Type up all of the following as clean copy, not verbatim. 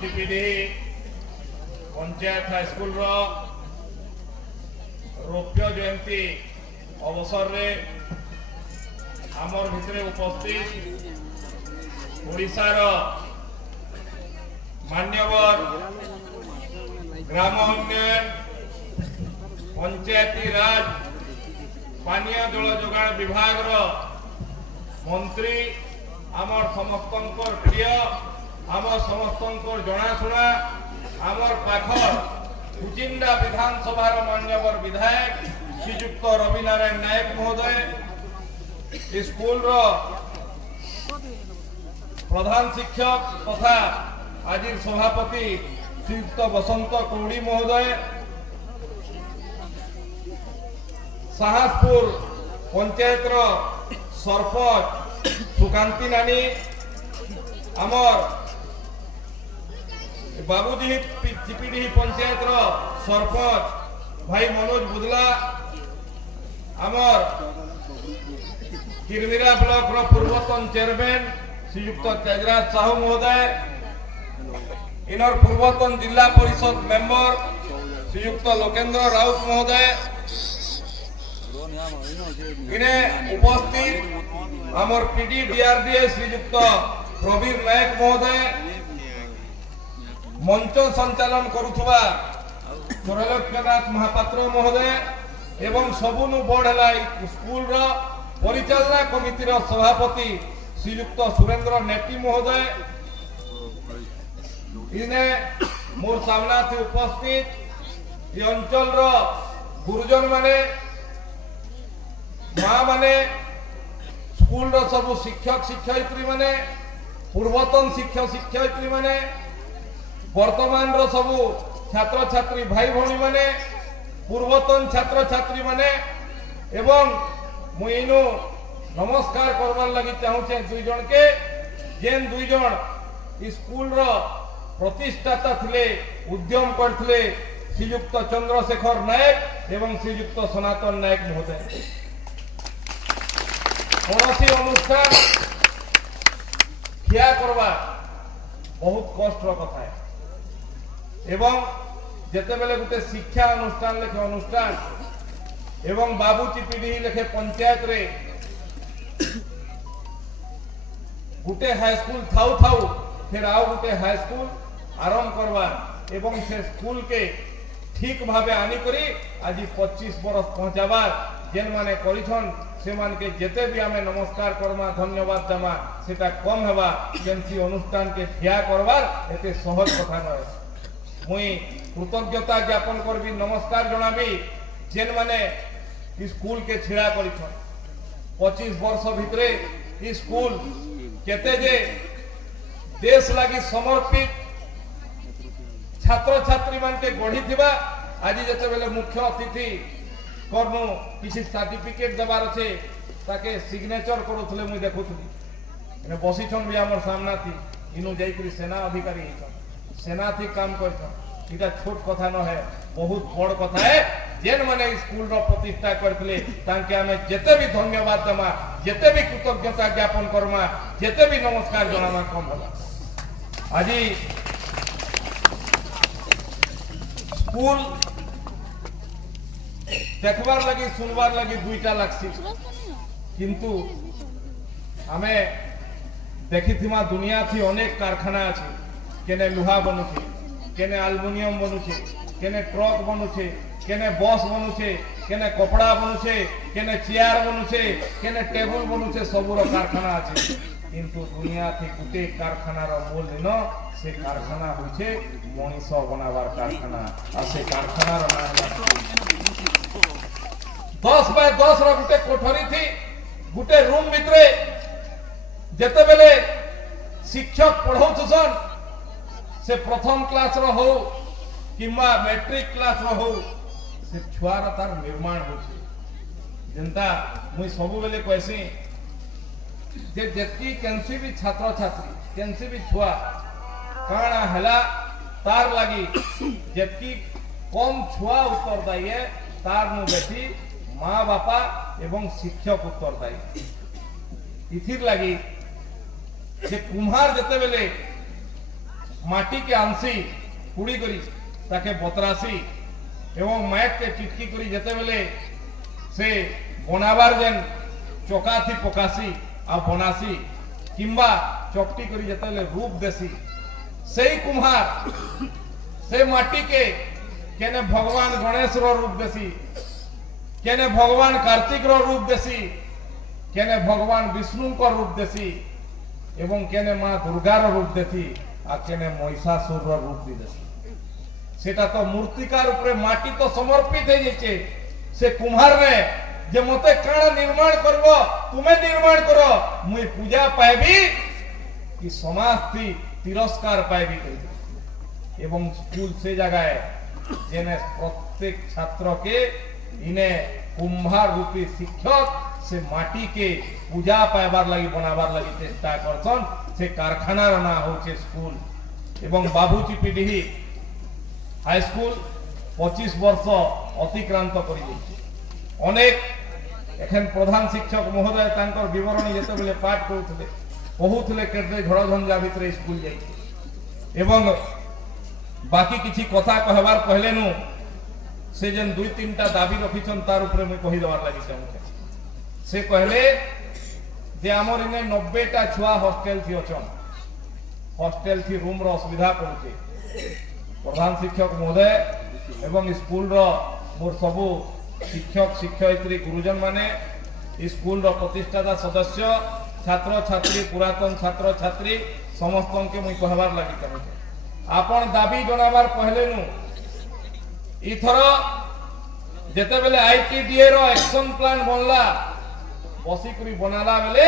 चिपिडी panchayat high school रौप्य जयंती अवसर रे आमर भितरे उपस्थित ओडिशार मान्यवर ग्राम उन्नयन पंचायती राज पानीय जल जोगाण विभाग मंत्री आमर समस्त प्रिय आमर समस्त जनाशुना आमर पाखर कुचिंडा विधानसभा मान्यवर विधायक श्रीयुक्त रविनारायण नायक महोदय स्कूल प्रधान शिक्षक तथा आज सभापति श्रीयुक्त बसंत कौड़ी महोदय साहसपुर पंचायत सरपंच सुकांती नानी आमर बाबूजी चिपिडी पंचायत सरपंच भाई मनोज बुदला आमर किरमिरा ब्लॉक पूर्वतन चेयरमैन श्रीयुक्त त्यागराज साहू महोदय इनर पूर्वतन जिला परिषद मेंबर श्रीयुक्त लोकेन्द्र राउत महोदय इने उपस्थित आमर पीडी डीआरडीए श्रीयुक्त प्रवीर नायक महोदय मंच संचालन करुवा सुरलक्षनाथ महापात्र महोदय एवं सबुनु बड़ स्कूल परिचालना कमिटी सभापति श्रीयुक्त सुरेंद्र नेटी महोदय इने मोर सामना से उपस्थित ये अंचल गुरुजन माने माँ माने स्कूल सब शिक्षक शिक्षयित्री माने पूर्वतन शिक्षक शिक्षयित्री माने वर्तमान सबु छात्र छात्री भाई भौणी माने पूर्वतन छात्र छात्री माने एवं मुइनु नमस्कार करवार लगी चाहूचे दुई जन के जेन दुई जन स्कूल प्रतिष्ठाता थिले उद्यम करथिले श्रीयुक्त चंद्रशेखर नायक एवं श्रीयुक्त सनातन नायक महोदय कौन अनुष्ठान खिया करवा बहुत कष्ट कथा है एवं जेते बेले गोटे शिक्षा अनुष्ठान लेखे अनुष्ठान एवं बाबू चिपिडी लेखे पंचायत रे गोटे हाईस्कूल थाउ थाउ फिर आउ गोटे हाईस्कूल आरंभ करवा एवं से स्कूल के ठीक भावे आनी करी आज 25 बरस पहुंचाबार जेन माने करिछन से मान के जेते भी आमे नमस्कार करमा धन्यवाद देमा सेटा कम हेबा जेनसी अनुष्ठान के ठिया करबार एते सहज कथा नय मुई कृतज्ञता ज्ञापन करबी नमस्कार जनाबी जेन माने स्कूल के छिड़ा करिछन 25 वर्ष भितरे स्कूल केते जे देश लगी समर्पित छात्र छात्री मान के गढ़ी थिबा आज जते बेले मुख्य अतिथि करनु किसी सर्टिफिकेट देबार छे ताके सिग्नेचर करूथले मुई देखुथली एने बसिछन भी हमर सामना थी इनु जाईकरी सेना अधिकारी हिछन सेना थी काम करछन इटा छोट कथा न है बहुत बड़ कथा है जेन माने स्कूल रो प्रतिष्ठा करथले तांके हमें जेते भी धन्यवाद देमा जेते भी कृतज्ञता ज्ञापन करमा जेते भी नमस्कार जनामा कम होला आज स्कूल देखबार लगी सुनबार लगी दुईटा लागसी किंतु आमे देखिथिमा दुनिया थी अनेक कारखाना अछि केने लुहा बनुछे केने एल्युमिनियम बनुछे केने ट्रक बनुछे केने बस बनुछे केने कपड़ा बनुछे केने चेयर बनुछे केने टेबल बनुछे सबुर कारखाना अछि किंतु दुनिया थी गुटे कारखानार मूल न से कारखाना होछे मनीष बनाबार कारखाना आ से कारखानार नाम 10 बाय 10 रो गुटे कोठरी थी गुटे रूम भितरे जेते बेले शिक्षक पढ़ौछन से प्रथम क्लास रो हो किंबा मैट्रिक क्लास रो हो से छुआर तार निर्माण होछे जनता मुई सब बेले कहसी जे जेती केनसी भी छात्र छात्री केनसी भी छुआ काना हला तार लगी जेती कम छुआ उत्तरदायी है तार नु बेसी माँ बापा एवं शिक्षक उत्तरदायी इथिर लगी से कुम्हार जेते बेले माटी के आंसी कुड़ी करी ताके बतरासी एवं मैक के चिटकी करी जेते बेले से बनाबार जेन चका थी पकासी आ बनासी किंबा चकटी करी जेते बेले रूप देसी सेई कुम्हार से माटी के केने भगवान गणेश रो रूप देसी केने भगवान कार्तिक रो रूप देसी केने भगवान विष्णु को रूप देसी एवं केने मां दुर्गा रो रूप देसी आ केने महिषासुर रो रूप दी देसी सेटा तो मूर्तिकार ऊपर माटी तो समर्पित है जेचे से कुम्हार ने जे मते काना निर्माण करबो तुमे निर्माण करो मुई पूजा पाएबी कि समाज थी तिरस्कार पाएबी एवं स्कूल से जगह जेने प्रत्येक छात्र के इने कुम्हार रूपी शिक्षक से माटी के पूजा पाइबार लगी बनाबार लगी चेष्टा करछन से कारखाना ना होचे स्कूल एवं बाबूजी पीढ़ी हाई स्कूल 25 वर्ष अतिक्रांत करि दैछि अनेक एखन प्रधान शिक्षक महोदय तांकर विवरणी जेते बेले पाठ करूथले बहुथले केते झड़झंझा भितर स्कूल जाई एवं बाकी किछि कथा कहबार पहले नु से जन दुई तीनटा दाबी रखिछन तार ऊपर मैं कहि देबार लागि चाहूँ से कहले जे हमर इने 90 टा छुआ हॉस्टल थी अछन हॉस्टल थी रूम रो सुविधा पहुंचे प्रधान शिक्षक महोदय एवं स्कूल रो मोर सबु शिक्षक शिक्षयित्री गुरुजन माने स्कूल रो प्रतिष्ठाता सदस्य छात्र छात्री पुरातन छात्र छात्री समस्त के मुई कहबार लागि चाहूँ आपण दाबी जनाबार पहले नु इथर जेते बेले आईटीडीए रो एक्शन प्लान बनला बसिकरी बनाला बेले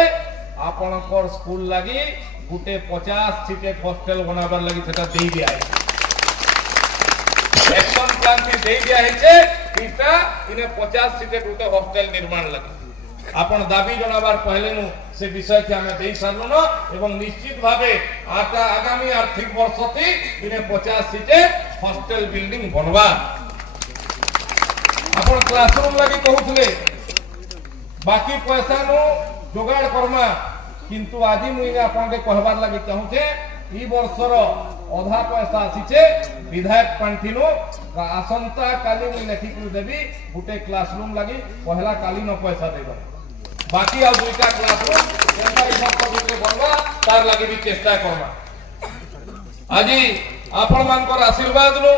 आपणकर स्कूल लागि गुटे 50 सीटेड हॉस्टल बनाबार लागि सेटा देई दिया है एक्शन प्लान भी देई दिया है जे इटा इने 50 सीटेड गुटे हॉस्टल निर्माण लागि आपण दाबी जनाबार पहले नु से विषय के हमें देई सारलो न एवं निश्चित भावे आगामी आर्थिक वर्ष थी इने 50 सीटेड हॉस्टल बिल्डिंग बनवा आपण क्लासरूम लागि कहउथले बाकी पैसा नु जोगाड़ करमा किंतु आदि मुई आपन के कहबार लागि चाहूछे ई वर्षर अधा पैसा आसीचे विधायक पांठी नु आसंता काली मुई लेखि कर देबी गुटे क्लासरूम लागि पहला काली न पैसा देबो बाकी आ दुईटा क्लासरूम केनता हिसाब कर बनवा तार लागि भी चेष्टा करमा आजी आपण मानकर आशीर्वाद नु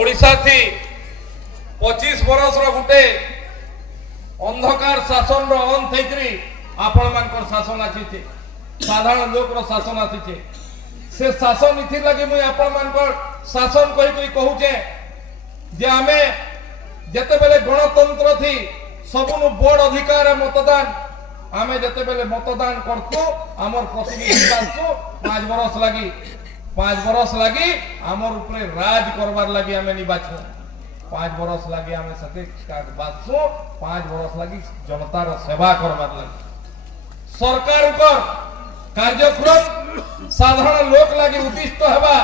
ओडिसा थी 25 वर्ष रो गुटे अंधकार शासन रो अंत हेकरी आपण मानकर शासन आछिते साधारण लोक रो शासन आछिते से शासन इथि लागि मुई आपण मानकर शासन कहि कहूचे जे हमें जते बेले गणतंत्र थी सबनु बड़ अधिकार मतदान आमे जते बेले मतदान करतो हमर प्रतिनिधि बासु 5 बरस लगी हमर ऊपर राज करबार लगी हमें निर्वाचन 5 बरस लगी हमें सते बासु 5 बरस लगी जनता रो सेवा करबार लगी सरकार ऊपर कार्यक्रम साधारण लोक लगी उद्दिष्ट हेबा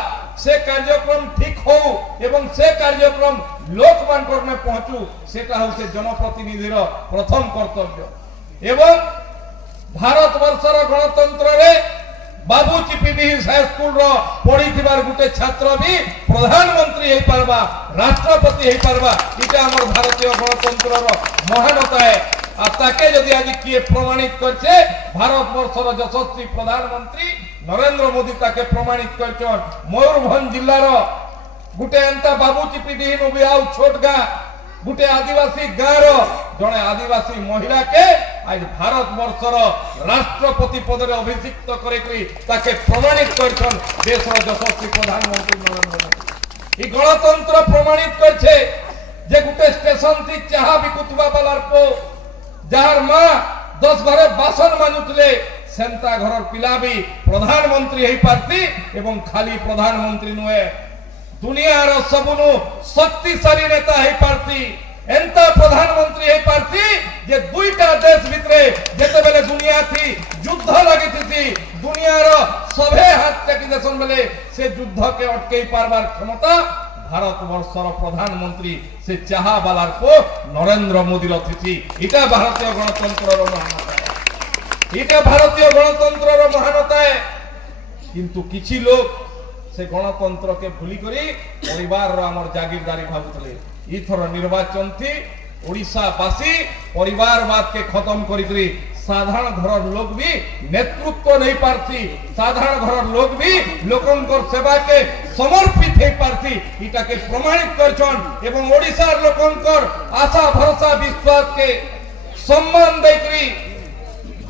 से कार्यक्रम ठीक हो एवं से कार्यक्रम लोक मानकर में पहुंचू सेटा होसे जनप्रतिनिधि रो प्रथम कर्तव्य एवं भारत वर्षर गणतंत्र रे बाबूजी पीढ़ी हाई स्कूल रो पढ़ी थिबार गुटे छात्र भी प्रधानमंत्री हे परबा राष्ट्रपति हे परबा इटा हमर भारतीय गणतंत्र रो महानता है आ ताके यदि आज किए प्रमाणित करछे भारत वर्षर यशस्वी प्रधानमंत्री नरेंद्र मोदी ताके प्रमाणित करछन मयूरभंज जिल्ला रो गुटे अंता बाबूजी पीढ़ी नु भी आउ छोट गा गुटे आदिवासी गाँव जड़े आदिवासी महिला के आज भारत वर्षर राष्ट्रपति पद में अभिषिक्त करके प्रमाणित कर देश यशस्वी प्रधानमंत्री नरेंद्र मोदी गणतंत्र प्रमाणित करछे जे गुटे स्टेशन थी चाहा बिकुतवा वालार को जार माँ 10 घरे बासन मानुतले सेंता घर पिला भी प्रधानमंत्री हे पार्टी एवं खाली प्रधानमंत्री नुहे दुनिया रो सबनु शक्तिशाली नेता है पार्टी एंता प्रधानमंत्री है पार्टी जे दुईटा देश भितरे जेते बेले दुनिया थी युद्ध लगी थी दुनिया रो सभे हाथ टेकी देसन बेले से युद्ध के अटके पारबार क्षमता भारत वर्षर प्रधानमंत्री से चाहा वालार को नरेंद्र मोदी रो थी इटा भारतीय गणतंत्र रो महानता है इटा भारतीय गणतंत्र रो महानता है किंतु किछि लोग से गणतंत्र के भूली करी परिवार आमर जागीरदारी भावुले इथर निर्वाचन थी ओडिशावासी परिवारवाद के खत्म करी साधारण घर लोग भी नेतृत्व नहीं पारती साधारण घर लोग भी लोकंकर सेवा के समर्पित हो पारती इटा के प्रमाणित करछन एवं ओडिशार लोकंकर आशा भरोसा विश्वास के सम्मान देकरी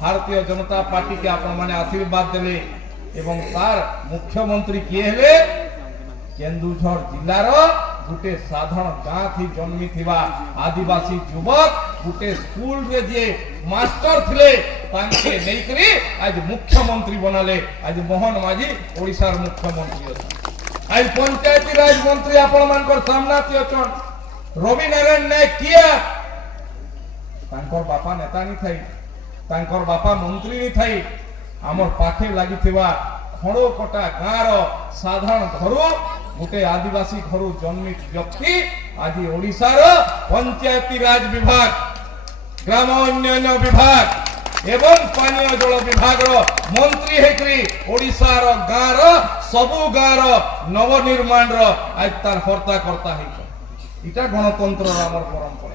भारतीय जनता पार्टी के आपण माने आशीर्वाद देले एवं तार मुख्यमंत्री किए हेले केन्दुझर जिलार गुटे साधारण गाँ थी जन्मी थिबा आदिवासी युवक गुटे स्कूल रे जे मास्टर थिले तांके नै करी आज मुख्यमंत्री बनाले आज मोहन माझी ओडिशार मुख्यमंत्री अछि आज पंचायती राज मंत्री आपण मानकर सामना थी अछन रवि नारायण नायक किया तांकर बापा नेता नि थाई तांकर बापा मंत्री नि थाई आमर पाखे लागि थिबा खड़ो कटा गाँर साधारण घरू गोटे आदिवासी घरू जन्मित व्यक्ति आज ओडिशार पंचायती राज विभाग ग्राम उन्नयन विभाग एवं पानीय जल विभाग मंत्री हेकरी ओडिशार गाँर सबु गाँर नवनिर्माण आज तार हर्ता कर्ता इटा गणतंत्र आमर परंपरा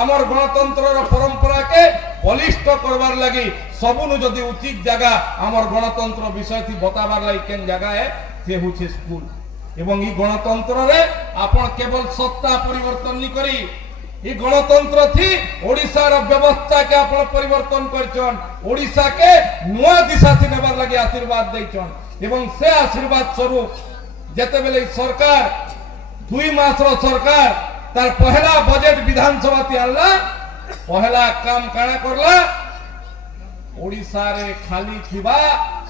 आमर गणतंत्र परंपरा के बलिष्ठ करवार लगी सबुनु जदि उचित जगह आमर गणतंत्र विषय थी बताबार लगी केन जगह है से होचे स्कूल एवं ई गणतंत्र रे आपण केवल सत्ता परिवर्तन नहीं करी ई गणतंत्र थी ओडिसा रा व्यवस्था के आपण परिवर्तन करछन ओडिसा के नुआ दिशा थी नेबार लगी आशीर्वाद देछन एवं से आशीर्वाद स्वरूप जते बेले सरकार 2 मास रो सरकार तार पहला बजट विधानसभा ती आला पहला काम काना करला ओडिसा रे खाली थिबा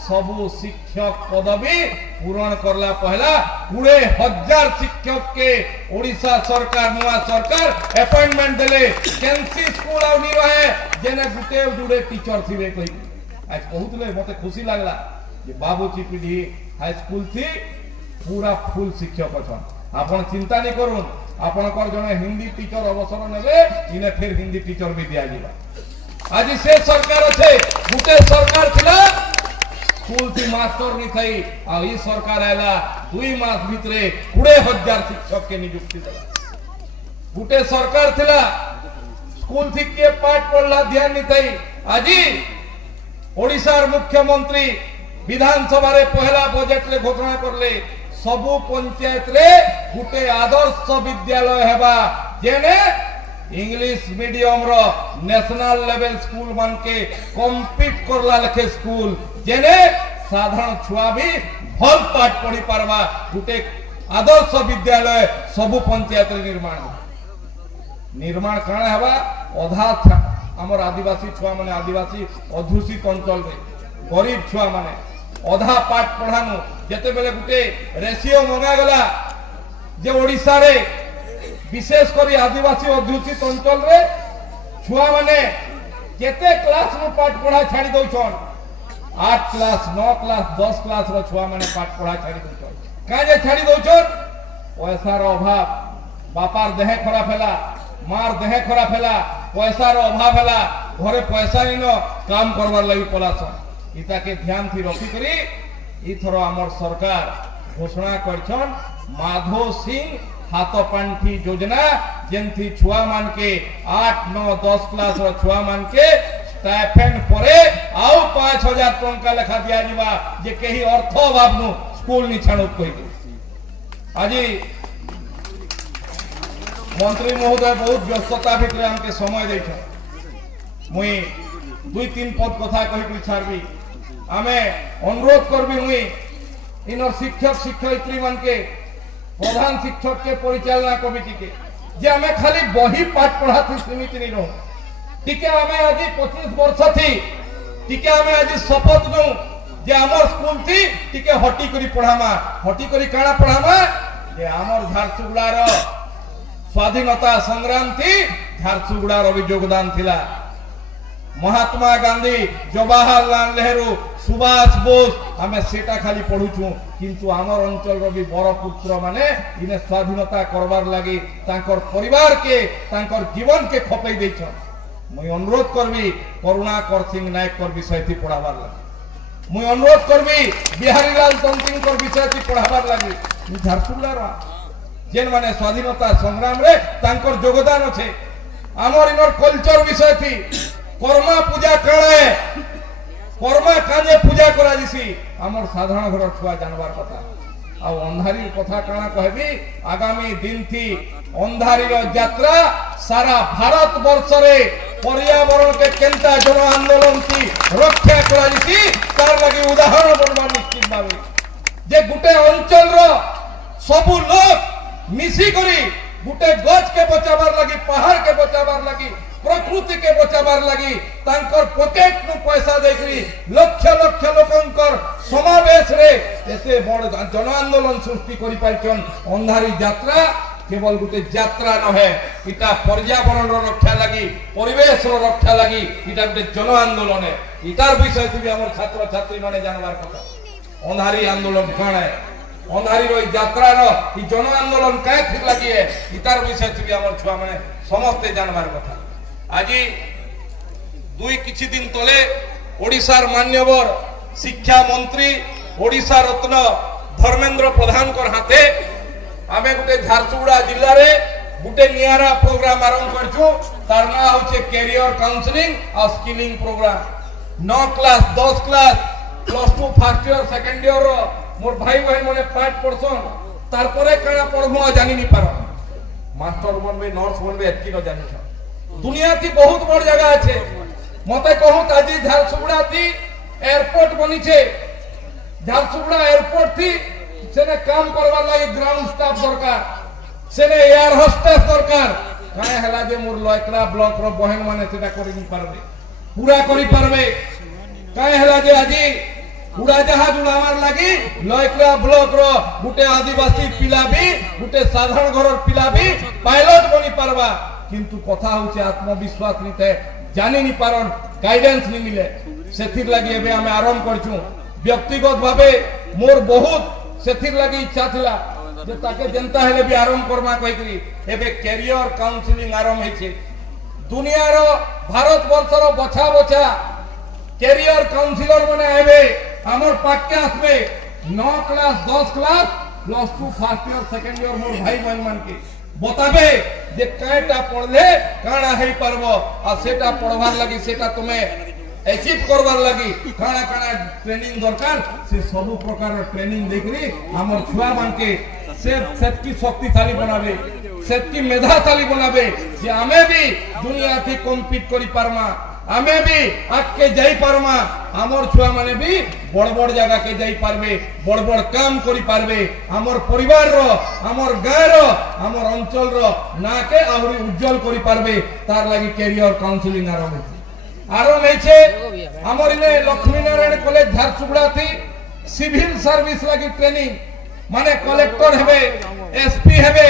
सबु शिक्षक पदवी पूरण करला पहला 20,000 शिक्षक के ओडिसा सरकार नुआ सरकार अपॉइंटमेंट देले केंसी स्कूल आ नि रहे जेने गुटे जुड़े टीचर थिबे कहि आज कहउतले मते खुशी लागला जे बाबूजी पीढ़ी हाई स्कूल थी पूरा फुल शिक्षक अछन आपण चिंता नहीं करूं आपनकर जने हिंदी टीचर अवसर नेबे इने फिर हिंदी टीचर भी दिया जीवा आज से सरकार अच्छे गुटे सरकार थिला स्कूल थी मास्टर नहीं थई आ ई सरकार आला 2 मास भितरे 20,000 शिक्षक के नियुक्ति देला गुटे सरकार थिला स्कूल थी के पाठ पढ़ला ध्यान नहीं थई आजी ओडिशार मुख्यमंत्री विधानसभा रे पहला बजट रे घोषणा करले सबु पंचायत रे गुटे आदर्श विद्यालय हेबा जेने इंग्लिश मीडियम रो नेशनल लेवल स्कूल मान के कम्पीट करला लखे स्कूल जेने साधारण छुआ भी भल पाठ पढ़ी पारबा गुटे आदर्श विद्यालय सबु पंचायत रे निर्माण काना हेबा अधा हमर आदिवासी छुआ माने आदिवासी अध्युषित अंचल रे गरीब छुआ माने अधा पाठ पढ़ानु जते बेले गुटे रेशियो मंगा गला जे ओडिसा रे विशेष करी आदिवासी अध्युषित अंचल रे छुआ माने केते क्लास रो पाठ पढ़ा छाड़ी दउछन 8 क्लास 9 क्लास 10 क्लास रो छुआ माने पाठ पढ़ा छाड़ी दउछन का जे छाड़ी दउछन पैसा रो अभाव बापार देह खराब हैला मार देह खराब हैला पैसा रो अभाव हैला घरे पैसा निनो काम करवार लागि पलासन इता के ध्यान थी रखी करी इथर आमर सरकार घोषणा करछन माधव सिंह हाथपांठी योजना जेंथी छुआ मान के 8 9 10 क्लास रो छुआ मान के स्टाइपेंड परे आउ 5,000 टंका लेखा दिया जीवा जे केही अर्थ अभाव नु स्कूल नि छाणुत कहि आजी मंत्री महोदय बहुत व्यस्तता भितर हमके समय दैछ मुई 2-3 पद कथा कहि छाड़बी आमे अनुरोध करबी मुई इन शिक्षक शिक्षयित्री मान के प्रधान शिक्षक के परिचालना कमिटी के जे हमें खाली बही पाठ पढ़ा थी सीमित नहीं रहो टिके हमें आज 25 वर्ष थी टिके हमें आज शपथ नु जे हमर स्कूल थी टिके हटी करी पढ़ामा हटी करी काना पढ़ामा जे हमर झारसुगुड़ा रो स्वाधीनता संग्राम थी झारसुगुड़ा रो भी योगदान थिला महात्मा गांधी जवाहरलाल नेहरू सुभाष बोस हमें सेटा खाली पढ़ुचु किंतु आमर अंचल रो भी बड़ पुत्र माने इने स्वाधीनता करवार लागि तांकर परिवार के तांकर जीवन के खपई दैछन मुई अनुरोध करबी करुणाकर सिंह नायक कर विषय थी पढ़ावार लागि मुई अनुरोध करबी बिहारी लाल तंत्री विषय पढ़ाबार लगी झारसुगुड़ार जेन माने स्वाधीनता संग्राम रे तांकर योगदान अच्छे आमर इनर कल्चर विषय थी कर्मा पूजा काणे कर्मा काजे पूजा करा जिसी आमर साधारण घर छुआ जानबार कथा आ अंधारी कथा काना कहबी आगामी दिन थी अंधारी यात्रा सारा भारत वर्ष रे पर्यावरण के केंता जन आंदोलन की रक्षा करा जिसी तार लगी उदाहरण बनवा निश्चित भावे जे गुटे अंचल रो सबु लोग मिसी करी गुटे गछ के बचाबार लगी पहाड़ के बचाबार लगी प्रकृति के बचाबार लगी तांकर पॉकेट नु पैसा देकरी लक्ष लक्ष लोकंकर समावेश रे एते बड़ जन आंदोलन सृष्टि करि पाइछन अंधारी यात्रा केवल गुटे यात्रा न है इटा पर्यावरण रो रक्षा लगी परिवेश रो रक्षा लगी इटा गुटे जन आंदोलन है इटार विषय भी हमर छात्र छात्री माने जानबार कथा अंधारी आंदोलन कोन है अंधारी रो यात्रा रो इ जन आंदोलन काय थिक लगी है इटार विषय भी हमर छुआ माने समस्त जानबार कथा আজি দুই কিছু দিন তলে ওড়িশার মাননীয় শিক্ষা মন্ত্রী ওড়িশা রত্ন ধর্মেন্দ্র প্রধানকর হাতে আমি গোটে ঝারসুগুড়া জেলার গোটে নিয়ারা প্রোগ্রাম আরম্ভ করছু তার না হচ্ছে ক্যারিয়ার কাউন্সেলিং আর skilling program 9 class 10 class plus 2 first year second year মোর ভাই ভাই মনে পাঠ পড়ছন তারপরে কানা পড়বো জানি নি পার মাস্টার বনবে নার্স বনবে এতকি ন জানি दुनिया थी बहुत बड़ जगह আছে মতে कहूं আজি ঝারসুগুড়া थी एयरपोर्ट बनी छे ঝারসুগুড়া एयरपोर्ट थी सेने काम करवा लागि ग्राउंड स्टाफ दरकार सेने एयर होस्टेस दरकार काहे हला जे मोर लयकड़ा ब्लॉक रो बहन माने सेटा करि नि पारबे पूरा करि पारबे काहे हला जे আজি उड़ा जहाज उड़ावार लागि लयकड़ा ब्लॉक रो गुटे आदिवासी पिला भी गुटे साधारण घर पिला भी पायलट बनी पारबा किंतु कथा होचे आत्मविश्वास निते जानि नि पारन गाइडेंस नि मिले सेथिर लागि एबे हमें आरंभ करछु व्यक्तिगत भावे मोर बहुत सेथिर लागि इच्छा थिला जे ताके जनता हेले भी आरंभ करमा कहिकरी एबे कैरियर काउंसलिंग आरंभ हेछे दुनिया रो भारत वर्ष रो बछा बछा कैरियर काउंसिलर माने एबे हमर पाक्के आसबे 9 class 10 class plus 2 first year second year मोर भाई बहन मान के बताबे जे कायटा पढ़ले काना हेई परबो आ सेटा पढ़वार लागि सेटा तुमे अचीव करवार लागि काना काना ट्रेनिंग दरकार से सब प्रकार ट्रेनिंग देखरी हमर छुआ मान के सेतकी शक्तिशाली बनाबे सेतकी मेधाशाली बनाबे जे हमें भी दुनिया थी कम्पीट करि पारमा हमें भी आके जाई पारमा हमर छुआ माने भी बड़ बड़ जगह के जाई पारबे बड़ बड़ काम करि पारबे हमर परिवार रो हमर गाय रो हमर अंचल रो ना के आहुरी उज्जवल करि पारबे तार लागि कैरियर काउंसलिंग आरो नै छे हमर इने लक्ष्मी नारायण कॉलेज झारसुगुड़ा थी सिविल सर्विस लागि ट्रेनिंग माने कलेक्टर हेबे एसपी हेबे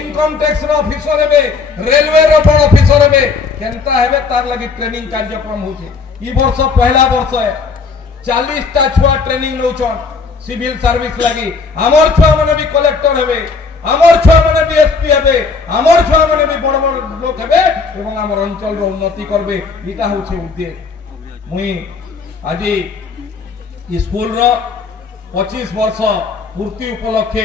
इनकम टैक्स रो ऑफिसर हेबे रेलवे रो बड़ ऑफिसर हेबे केनता हेबे तार लागि ट्रेनिंग कार्यक्रम होचे ई वर्ष पहला वर्ष है 40 टा छुआ ट्रेनिंग नउछन सिविल सर्विस लागि हमर छुआ माने भी कलेक्टर हेबे हमर छुआ माने भी एसपी हेबे हमर छुआ माने भी बड़ बड़ लोक हेबे एवं हमर अंचल रो उन्नति करबे इटा होचे उद्देश्य मुई आजि स्कूल रो 25 वर्ष पूर्ति उपलक्षे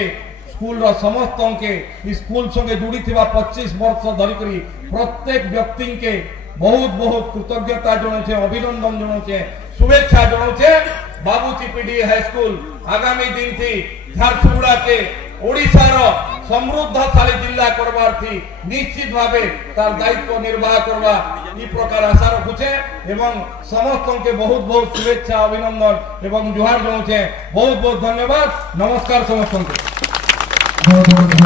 स्कूल रो समस्त के स्कूल संगे जुड़ी थिबा 25 वर्ष धरि करी प्रत्येक व्यक्ति के बहुत बहुत कृतज्ञता जणाउछे अभिनंदन जणाउछे शुभेच्छा जणाउछे बाबूजी पीडी हाई स्कूल आगामी दिन थी झारसुगुड़ा के ओडिशा रो समृद्धशाली जिला करबार थी निश्चित भावे तार दायित्व निर्वाह करबा ई प्रकार आशा रखुछे एवं समस्त के बहुत बहुत शुभेच्छा अभिनंदन एवं जुहार जणाउछे बहुत बहुत धन्यवाद नमस्कार समस्त के।